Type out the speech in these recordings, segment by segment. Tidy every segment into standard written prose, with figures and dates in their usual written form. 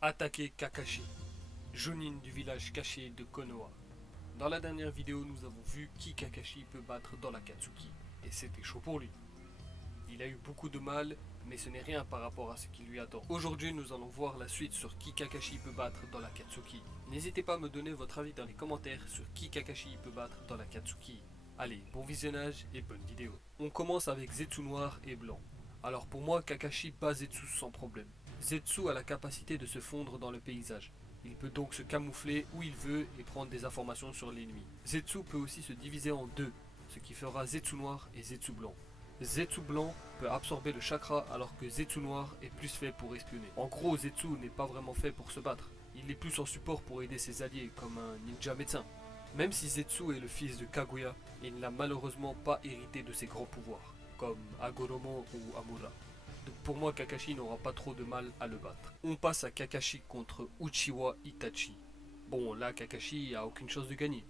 Attaquer Kakashi, Jonin du village caché de Konoha. Dans la dernière vidéo, nous avons vu qui Kakashi peut battre dans l'Akatsuki, et c'était chaud pour lui. Il a eu beaucoup de mal, mais ce n'est rien par rapport à ce qui lui attend. Aujourd'hui, nous allons voir la suite sur qui Kakashi peut battre dans l'Akatsuki. N'hésitez pas à me donner votre avis dans les commentaires sur qui Kakashi peut battre dans l'Akatsuki. Allez, bon visionnage et bonne vidéo. On commence avec Zetsu noir et blanc. Alors pour moi, Kakashi bat Zetsu sans problème. Zetsu a la capacité de se fondre dans le paysage. Il peut donc se camoufler où il veut et prendre des informations sur l'ennemi. Zetsu peut aussi se diviser en deux, ce qui fera Zetsu noir et Zetsu blanc. Zetsu blanc peut absorber le chakra alors que Zetsu noir est plus fait pour espionner. En gros, Zetsu n'est pas vraiment fait pour se battre. Il est plus en support pour aider ses alliés, comme un ninja médecin. Même si Zetsu est le fils de Kaguya, il n'a malheureusement pas hérité de ses grands pouvoirs, comme Hagoromo ou Amura. Donc pour moi, Kakashi n'aura pas trop de mal à le battre. On passe à Kakashi contre Uchiwa Itachi. Bon, là, Kakashi a aucune chance de gagner.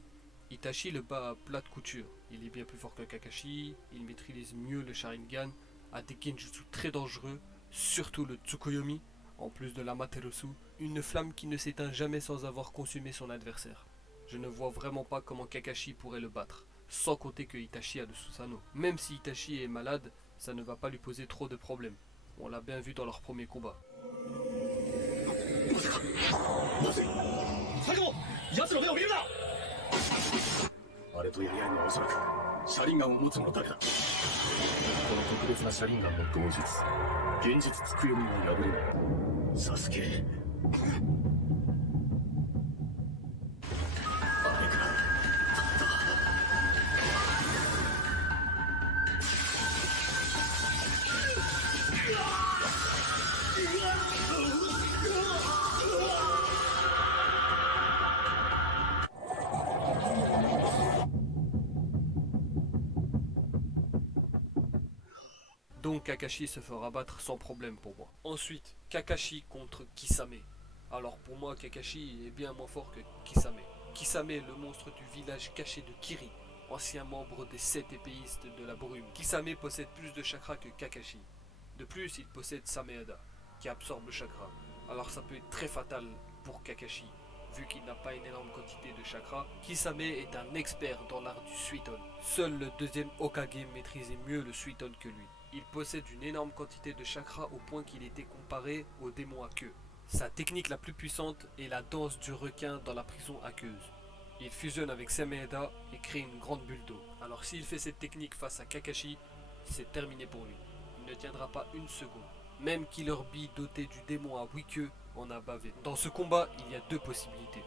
Itachi le bat à plat de couture. Il est bien plus fort que Kakashi, il maîtrise mieux le Sharingan, a des genjutsu très dangereux, surtout le Tsukuyomi, en plus de l'Amaterasu, une flamme qui ne s'éteint jamais sans avoir consumé son adversaire. Je ne vois vraiment pas comment Kakashi pourrait le battre, sans compter que Itachi a le Susanoo. Même si Itachi est malade, ça ne va pas lui poser trop de problèmes. On l'a bien vu dans leur premier combat. 最後奴の目を見るなあれとやり合いのはおそらく車輪ガンを持つ者だけだこの特別な車輪ガンの同日現実つくよみは破れないサスケあれか Donc Kakashi se fera battre sans problème pour moi. Ensuite, Kakashi contre Kisame. Alors pour moi, Kakashi est bien moins fort que Kisame. Kisame est le monstre du village caché de Kiri, ancien membre des 7 épéistes de la brume. Kisame possède plus de chakra que Kakashi. De plus, il possède Sameada, qui absorbe le chakra. Alors ça peut être très fatal pour Kakashi, vu qu'il n'a pas une énorme quantité de chakra. Kisame est un expert dans l'art du Suiton. Seul le deuxième Hokage maîtrisait mieux le Suiton que lui. Il possède une énorme quantité de chakra au point qu'il était comparé au démon à queue. Sa technique la plus puissante est la danse du requin dans la prison aqueuse. Il fusionne avec Sameada et crée une grande bulle d'eau. Alors s'il fait cette technique face à Kakashi, c'est terminé pour lui. Il ne tiendra pas une seconde. Même Killer Bee doté du démon à 8 queues en a bavé. Dans ce combat, il y a deux possibilités.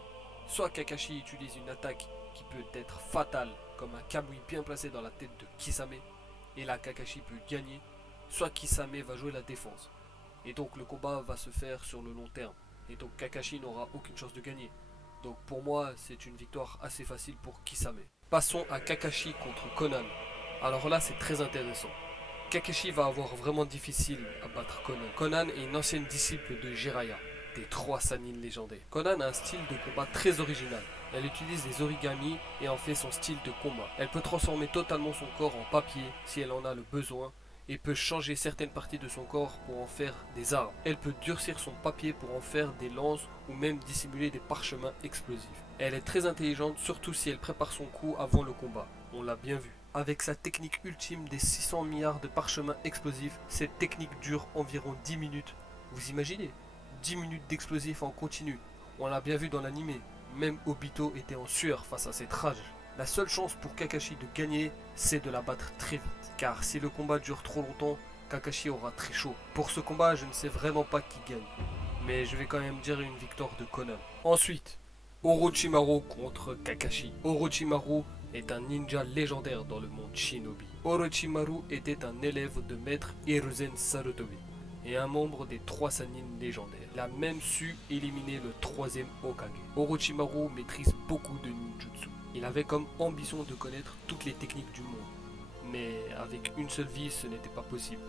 Soit Kakashi utilise une attaque qui peut être fatale, comme un Kamui bien placé dans la tête de Kisame, et là Kakashi peut gagner, soit Kisame va jouer la défense. Et donc le combat va se faire sur le long terme. Et donc Kakashi n'aura aucune chance de gagner. Donc pour moi, c'est une victoire assez facile pour Kisame. Passons à Kakashi contre Conan. Alors là, c'est très intéressant. Kakashi va avoir vraiment difficile à battre Conan. Conan est une ancienne disciple de Jiraiya, des 3 Sannin légendaires. Conan a un style de combat très original. Elle utilise des origamis et en fait son style de combat. Elle peut transformer totalement son corps en papier si elle en a le besoin et peut changer certaines parties de son corps pour en faire des armes. Elle peut durcir son papier pour en faire des lances ou même dissimuler des parchemins explosifs. Elle est très intelligente, surtout si elle prépare son coup avant le combat. On l'a bien vu. Avec sa technique ultime des 600 milliards de parchemins explosifs, cette technique dure environ 10 minutes. Vous imaginez 10 minutes d'explosifs en continu. On l'a bien vu dans l'anime. Même Obito était en sueur face à cette rage. La seule chance pour Kakashi de gagner, c'est de la battre très vite. Car si le combat dure trop longtemps, Kakashi aura très chaud. Pour ce combat, je ne sais vraiment pas qui gagne. Mais je vais quand même dire une victoire de Conan. Ensuite, Orochimaru contre Kakashi. Orochimaru est un ninja légendaire dans le monde shinobi. Orochimaru était un élève de maître Hiruzen Sarutobi et un membre des 3 Sannin légendaires. Il a même su éliminer le 3e Hokage. Orochimaru maîtrise beaucoup de ninjutsu. Il avait comme ambition de connaître toutes les techniques du monde. Mais avec une seule vie, ce n'était pas possible.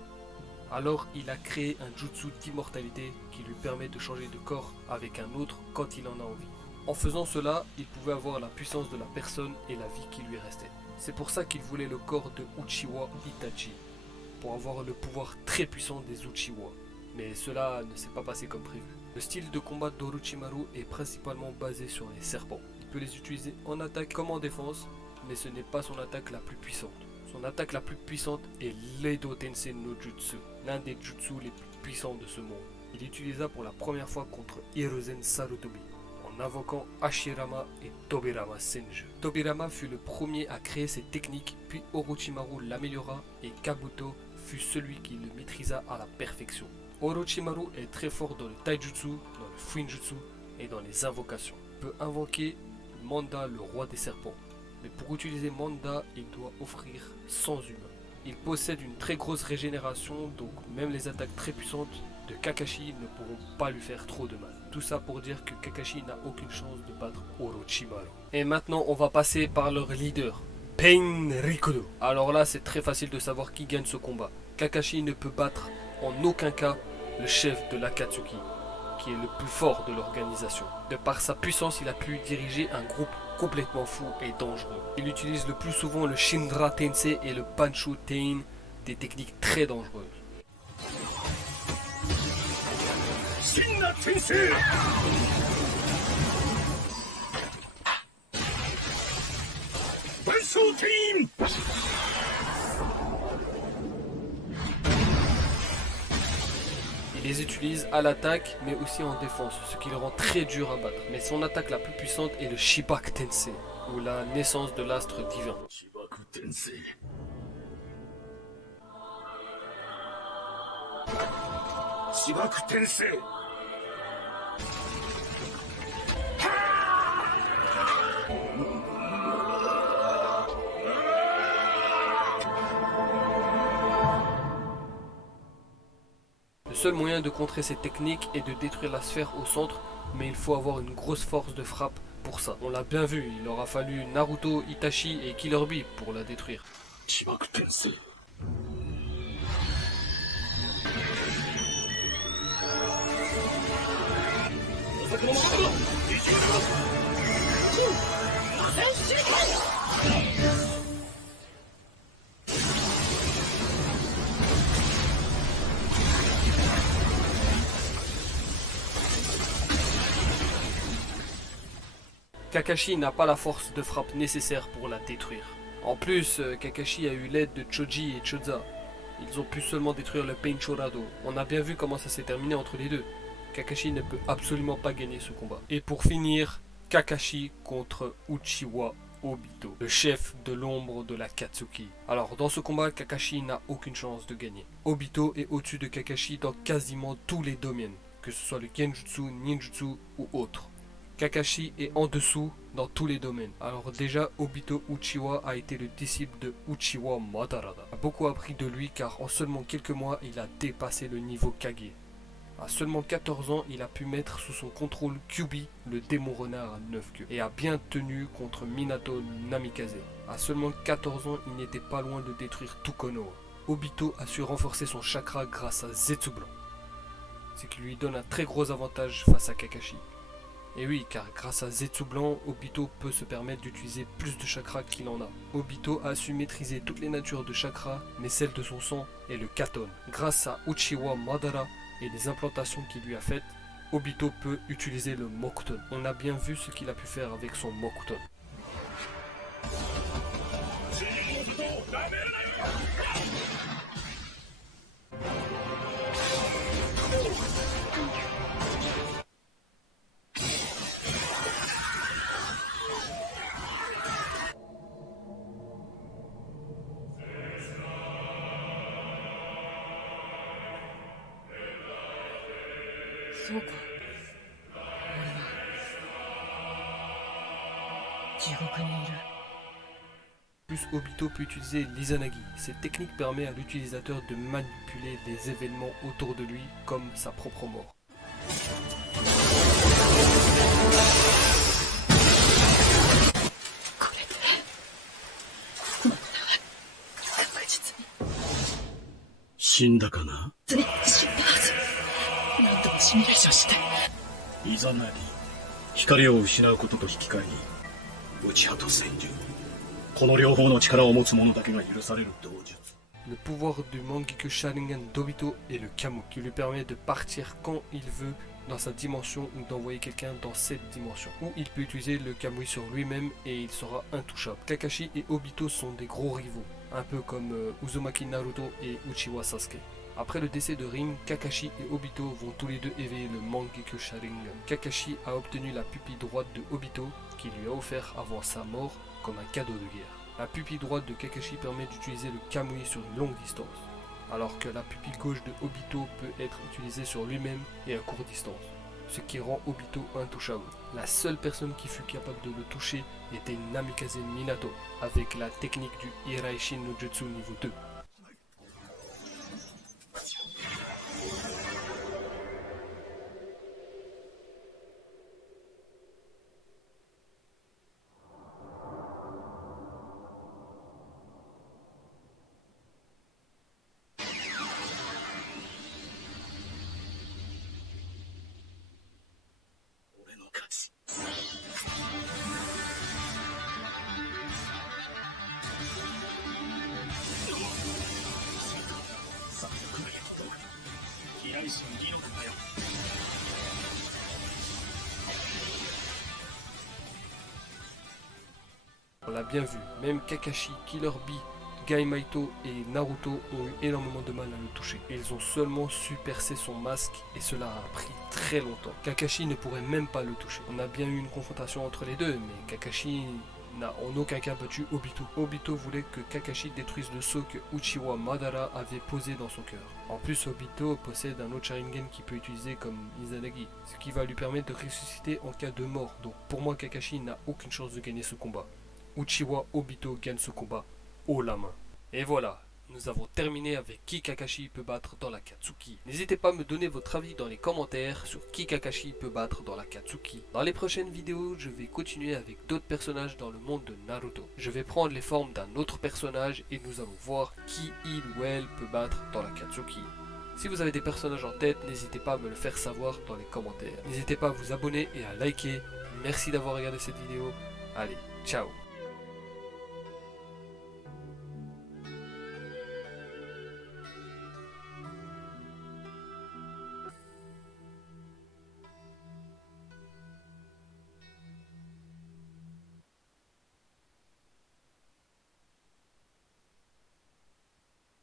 Alors il a créé un jutsu d'immortalité qui lui permet de changer de corps avec un autre quand il en a envie. En faisant cela, il pouvait avoir la puissance de la personne et la vie qui lui restait. C'est pour ça qu'il voulait le corps de Uchiwa Itachi, pour avoir le pouvoir très puissant des Uchiwa. Mais cela ne s'est pas passé comme prévu. Le style de combat d'Orochimaru est principalement basé sur les serpents. Il peut les utiliser en attaque comme en défense, mais ce n'est pas son attaque la plus puissante. Son attaque la plus puissante est l'Edo Tensei no Jutsu, l'un des jutsu les plus puissants de ce monde. Il utilisa pour la première fois contre Hiruzen Sarutobi, en invoquant Hashirama et Tobirama Senju. Tobirama fut le premier à créer cette technique, puis Orochimaru l'améliora et Kabuto fut celui qui le maîtrisa à la perfection. Orochimaru est très fort dans le taijutsu, dans le fuinjutsu et dans les invocations. Il peut invoquer Manda, le roi des serpents. Mais pour utiliser Manda, il doit offrir 100 humains. Il possède une très grosse régénération, donc même les attaques très puissantes de Kakashi ne pourront pas lui faire trop de mal. Tout ça pour dire que Kakashi n'a aucune chance de battre Orochimaru. Et maintenant on va passer par leur leader, Pain Rikudo. Alors là c'est très facile de savoir qui gagne ce combat. Kakashi ne peut battre en aucun cas le chef de l'Akatsuki, qui est le plus fort de l'organisation. De par sa puissance, il a pu diriger un groupe complètement fou et dangereux. Il utilise le plus souvent le Shinra Tensei et le Panshu Tein, des techniques très dangereuses. Shinra Tensei Panshu Tein. Il les utilise à l'attaque mais aussi en défense, ce qui le rend très dur à battre. Mais son attaque la plus puissante est le Shibaku Tensei, ou la naissance de l'astre divin. Shibaku Tensei. Shibaku Tensei. Le seul moyen de contrer cette technique est de détruire la sphère au centre, mais il faut avoir une grosse force de frappe pour ça. On l'a bien vu, il aura fallu Naruto, Itachi et Killer Bee pour la détruire. Shibaku Tensei. Kakashi n'a pas la force de frappe nécessaire pour la détruire. En plus, Kakashi a eu l'aide de Choji et Choza. Ils ont pu seulement détruire le Painchorado. On a bien vu comment ça s'est terminé entre les deux. Kakashi ne peut absolument pas gagner ce combat. Et pour finir, Kakashi contre Uchiwa Obito, le chef de l'ombre de la Katsuki. Alors dans ce combat, Kakashi n'a aucune chance de gagner. Obito est au-dessus de Kakashi dans quasiment tous les domaines, que ce soit le Genjutsu, Ninjutsu ou autre. Kakashi est en dessous dans tous les domaines. Alors déjà, Obito Uchiwa a été le disciple de Uchiwa Madara. Il a beaucoup appris de lui car en seulement quelques mois, il a dépassé le niveau Kage. À seulement 14 ans, il a pu mettre sous son contrôle Kyuubi, le démon renard à 9 queues, et a bien tenu contre Minato Namikaze. À seulement 14 ans, il n'était pas loin de détruire tout Konoha. Obito a su renforcer son chakra grâce à Zetsu Blanc, ce qui lui donne un très gros avantage face à Kakashi. Et oui, car grâce à Zetsu Blanc, Obito peut se permettre d'utiliser plus de chakras qu'il en a. Obito a su maîtriser toutes les natures de chakras, mais celle de son sang est le Katon. Grâce à Uchiwa Madara et les implantations qu'il lui a faites, Obito peut utiliser le Mokuton. On a bien vu ce qu'il a pu faire avec son Mokuton. Plus Obito peut utiliser l'Izanagi. Cette technique permet à l'utilisateur de manipuler les événements autour de lui comme sa propre mort. Le pouvoir du Mangekyou Sharingan d'Obito est le Kamo, qui lui permet de partir quand il veut dans sa dimension ou d'envoyer quelqu'un dans cette dimension. Ou il peut utiliser le Kamui sur lui-même et il sera intouchable. Kakashi et Obito sont des gros rivaux, un peu comme Uzumaki Naruto et Uchiwa Sasuke. Après le décès de Rin, Kakashi et Obito vont tous les deux éveiller le Mangekyo Sharingan. Kakashi a obtenu la pupille droite de Obito, qui lui a offert avant sa mort comme un cadeau de guerre. La pupille droite de Kakashi permet d'utiliser le Kamui sur une longue distance, alors que la pupille gauche de Obito peut être utilisée sur lui-même et à courte distance, ce qui rend Obito intouchable. La seule personne qui fut capable de le toucher était Namikaze Minato, avec la technique du Hiraishin no Jutsu niveau 2. On l'a bien vu, même Kakashi, Killer Bee, Gai-Maito et Naruto ont eu énormément de mal à le toucher. Ils ont seulement su percer son masque et cela a pris très longtemps. Kakashi ne pourrait même pas le toucher. On a bien eu une confrontation entre les deux, mais Kakashi n'a en aucun cas battu Obito. Obito voulait que Kakashi détruise le sceau que Uchiwa Madara avait posé dans son cœur. En plus, Obito possède un autre Sharingan qu'il peut utiliser comme Izanagi, ce qui va lui permettre de ressusciter en cas de mort. Donc pour moi, Kakashi n'a aucune chance de gagner ce combat. Uchiwa Obito gagne ce combat haut la main. Et voilà, nous avons terminé avec qui Kakashi peut battre dans l'Akatsuki. N'hésitez pas à me donner votre avis dans les commentaires sur qui Kakashi peut battre dans l'Akatsuki. Dans les prochaines vidéos, je vais continuer avec d'autres personnages dans le monde de Naruto. Je vais prendre les formes d'un autre personnage et nous allons voir qui il ou elle peut battre dans l'Akatsuki. Si vous avez des personnages en tête, n'hésitez pas à me le faire savoir dans les commentaires. N'hésitez pas à vous abonner et à liker. Merci d'avoir regardé cette vidéo. Allez, ciao!